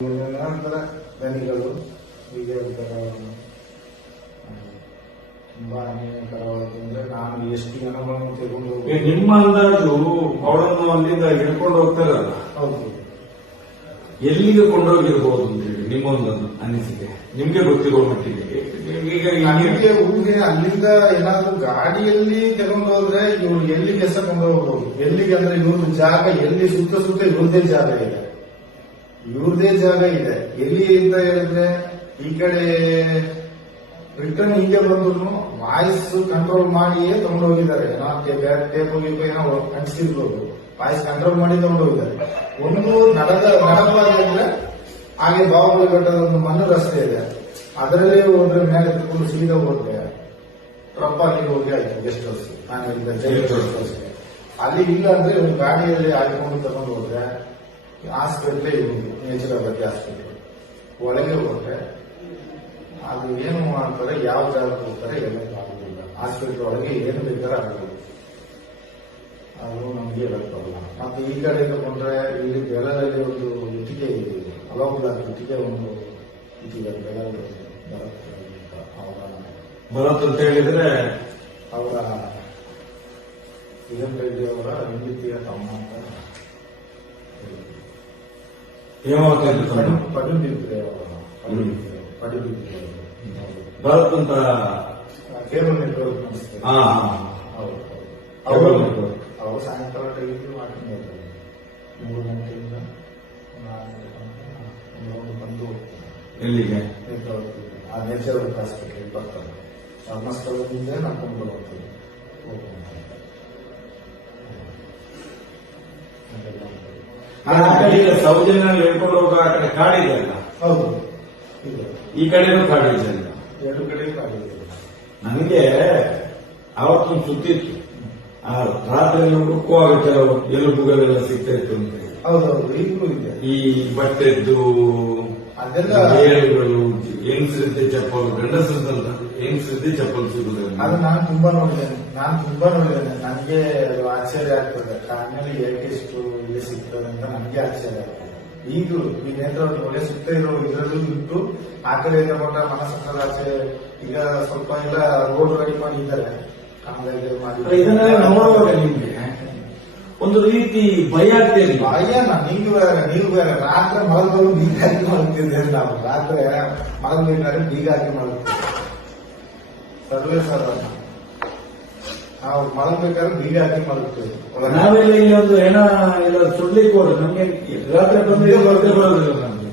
ನಂತರ ದನಿಗಳು ತುಂಬಾ ನಾನು ಎಷ್ಟು ಜನಗಳನ್ನು ತೆಗೊಂಡು ಹೋಗಿ ನಿಮ್ಮ ಅಂದಾಜು ಅವಳನ್ನು ಅಲ್ಲಿಂದ ಹಿಡ್ಕೊಂಡು ಹೋಗ್ತಾರಲ್ಲ? ಹೌದು. ಎಲ್ಲಿಗೆ ಕೊಂಡೋಗಿರ್ಬೋದು ಅಂತ ಹೇಳಿ ನಿಮ್ಮ ಒಂದು ಅನಿಸಿಕೆ. ನಿಮ್ಗೆ ಗೊತ್ತಿರೋ ಮಟ್ಟಿಗೆ. ಈಗ ನನಗೆ ಊರಿಗೆ ಅಲ್ಲಿಂದ ಏನಾದ್ರೂ ಗಾಡಿಯಲ್ಲಿ ತಗೊಂಡು ಹೋದ್ರೆ ಇವ್ರು ಎಲ್ಲಿಗೆ ಎಸಕೊಂಡು ಹೋಗ್ಬೋದು? ಎಲ್ಲಿಗೆ ಅಂದ್ರೆ ಇವ್ರದ್ದು ಜಾಗ ಎಲ್ಲಿ ಸುತ್ತ ಸುತ್ತ ಇವ್ರದ್ದೇ ಜಾಗ ಇದೆ. ಇವ್ರದೇ ಜಾಗ ಇದೆ. ಎಲ್ಲಿ ಅಂತ ಹೇಳಿದ್ರೆ ಈ ಕಡೆ ರಿಟರ್ನ್ ಹಿಂಗೆ ಬಂದ್ರು ವಾಯ್ಸ್ ಕಂಟ್ರೋಲ್ ಮಾಡಿಯೇ ತಗೊಂಡೋಗಿದ್ದಾರೆ. ಬ್ಯಾಕ್ ಟೇಪ್ ಏನೋ ಅಂಟಿಸಿರ್ಬೋದು ವಾಯ್ಸ್ ಕಂಟ್ರೋಲ್ ಮಾಡಿ ತಗೊಂಡೋಗಿದ್ದಾರೆ. ಒಂದು ನಡದ ನಡಪಾಗಿ ಅಂದ್ರೆ ಹಾಗೆ ಬಾಹುಬಲಿ ಬೆಟ್ಟದ ಒಂದು ಮಣ್ಣು ರಸ್ತೆ ಇದೆ. ಅದರಲ್ಲಿ ಹೋದ್ರೆ ಮೇಲೆ ತಗೊಂಡು ಸೀದಾ ಹೋದ್ರೆ ಟ್ರಪ್ ಅಲ್ಲಿಗೆ ಹೋಗಿ ಆಯ್ತು ಗೆಸ್ಟ್ ಹೌಸ್ ನಾನು ಗೆಸ್ಟ್ ಹೌಸ್ ಅಲ್ಲಿ ಇಲ್ಲ ಅಂದ್ರೆ ಒಂದು ಗಾಡಿಯಲ್ಲಿ ಹಾಕೊಂಡು ತಗೊಂಡು ಹೋದ್ರೆ ನೇಚರ್ ನೇಚುರೋಪತಿ ಆಸ್ಪತ್ರೆ. ಒಳಗೆ ಹೋದ್ರೆ ಅದು ಏನು ಮಾಡ್ತಾರೆ ಯಾವ ಜಾಗಕ್ಕೆ ಹೋಗ್ತಾರೆ ಎಲ್ಲ ಆಗುದಿಲ್ಲ. ಆಸ್ಪತ್ರೆ ಒಳಗೆ ಏನು ಬೇಕಾದ್ರೆ ಆಗುದಿಲ್ಲ. ಅದು ನಮ್ಗೆ ಹೇಳಕ್ಕಾಗಲ್ಲ ಮತ್ತೆ ಈ ಕಡೆ ತಗೊಂಡ್ರೆ ಇಲ್ಲಿ ಬೆಳದಲ್ಲಿ ಒಂದು ಇಟ್ಟಿಗೆ ಇದೆ. ಅಲೋಬ್ಲಾಕ್ ಇಟ್ಟಿಗೆ ಒಂದು ಇಟ್ಟಿಗೆ ಬೆಳಗ್ಗೆ ಬರುತ್ತೆ ಅಂತ ಅವರ ಹೇಳಿದ್ರೆ ಅವರ ಕಿರಣ್ ರೆಡ್ಡಿ ಅವರ ಹೆಂಡತಿಯ ತಮ್ಮ ಅಂತ ಹೇಮಾವತಿ ಭರತ್ ಅಂತ ಕೇಬಲ್ ನೆಟ್ವರ್ಕ್ ಹಾ. ಹೌದು ಅವರು ಅವರು ಸಾಯಂಕಾಲ ಹೋಗ್ತಾರೆ ಮೂರು ಗಂಟೆಯಿಂದ ಒಂದು ಬಂದು ಎಲ್ಲಿಗೆ ಆ ನೇಚರ್ ಹಾಸ್ಪಿಟಲ್ ಬರ್ತಾರೆ ಧರ್ಮಸ್ಥಳದಿಂದ ನಡ್ಕೊಂಡು ಬರುವಂಥದ್ದು ಹೋಗ್ತಾರೆ. ಅದೆಲ್ಲ ಉಂಟು. ಆ ಕಡೆ ಈಗ ಸೌಜನ್ಯ ಹೇಳ್ಕೊಂಡು ಹೋಗೋ ಆ ಕಡೆ ಕಾಡಿದೆ ಅಲ್ಲ? ಹೌದು. ಈ ಕಡೆನೂ ಕಾಡಿದೆ ಅಲ್ಲ? ಎರಡು ಕಡೆ ಕಾಲಿದೆ ನನಗೆ ಅವತ್ತೊಂದು ಸುದ್ದಿ ಇತ್ತು ಆ ರಾತ್ರಿ ಹುಡುಕುವಾಗ ಕೆಲವು ಎಲುಬುಗಳೆಲ್ಲ ಸಿಗ್ತಾ ಇತ್ತು ಅಂತ. ಹೌದೌದು ಈಗಲೂ ಇದೆ. ಈ ಬಟ್ಟೆದ್ದು ಅದೆಲ್ಲ ಬೇರುಗಳು ಹೆಂಗಸರಿದ್ದೆ ಚಪ್ಪಲ್ ಗಂಡಸರದಲ್ಲ ಹೆಂಗಸರಿದ್ದೆ ಚಪ್ಪಲ್ ಸಿಗುದಿಲ್ಲ ಅದು ನಾನು ತುಂಬಾ ನೋಡಿದ್ದೇನೆ. ನಾನು ತುಂಬಾ ನೋಡಿದ್ದೇನೆ. ನನಗೆ ಅದು ಆಶ್ಚರ್ಯ ಆಗ್ತದೆ. ಆಮೇಲೆ ಏಕೆ ಇಷ್ಟು ಇಲ್ಲಿ ಸಿಗ್ತದೆ ಅಂತ ನನಗೆ ಆಶ್ಚರ್ಯ ಆಗ್ತದೆ. ಈಗಲೂ ಈ ನೇತ್ರವನ್ನು ಒಳ್ಳೆ ಸುತ್ತ ಇರೋ ಇದರಲ್ಲೂ ಬಿಟ್ಟು ಆ ಕಡೆ ತಗೊಂಡ ಮನಸ್ಸಂದ್ರದ ಆಚೆ ಈಗ ಸ್ವಲ್ಪ ಎಲ್ಲ ರೋಡ್ ರೆಡಿ ಮಾಡಿದ್ದಾರೆ. ಕಾಮಗಾರಿ ಮಾಡಿ ಇದನ್ನೆಲ್ಲ ನೋಡುವಾಗ ನಿಮ್ಗೆ ಒಂದು ರೀತಿ ಭಯ ಆಗ್ತೇನೆ ಭಯನ ನೀವು ಬೇರೆ ನೀವು ಬೇರೆ. ರಾತ್ರಿ ಮಲಗಲು ಬೀಗ ಹಾಕಿ ಮಲಗ್ತಿದ್ದೇವೆ ನಾವು. ರಾತ್ರಿ ಮಲಗಿದ್ದಾರೆ ಬೀಗ ಹಾಕಿ ಮಲಗ್ತೀವಿ ಸರ್ವೇ ಸಾಧಾರಣ ನಾವು ಮಲಗಬೇಕಾದ್ರೆ ಬೀಗ ಹಾಕಿ ಮಲಗ್ತೀವಿ. ನಾವೆಲ್ಲ ಇಲ್ಲಿ ಒಂದು ಹೆಣ ಎಲ್ಲ ಸುಡ್ಲಿಕ್ಕೆ ಹೋದ್ರೆ. ನಮ್ಗೆ ರಾತ್ರಿ ಬಂದ್ರೆ ಬರ್ತೇ ಬರೋದಿಲ್ಲ. ನಮ್ಗೆ.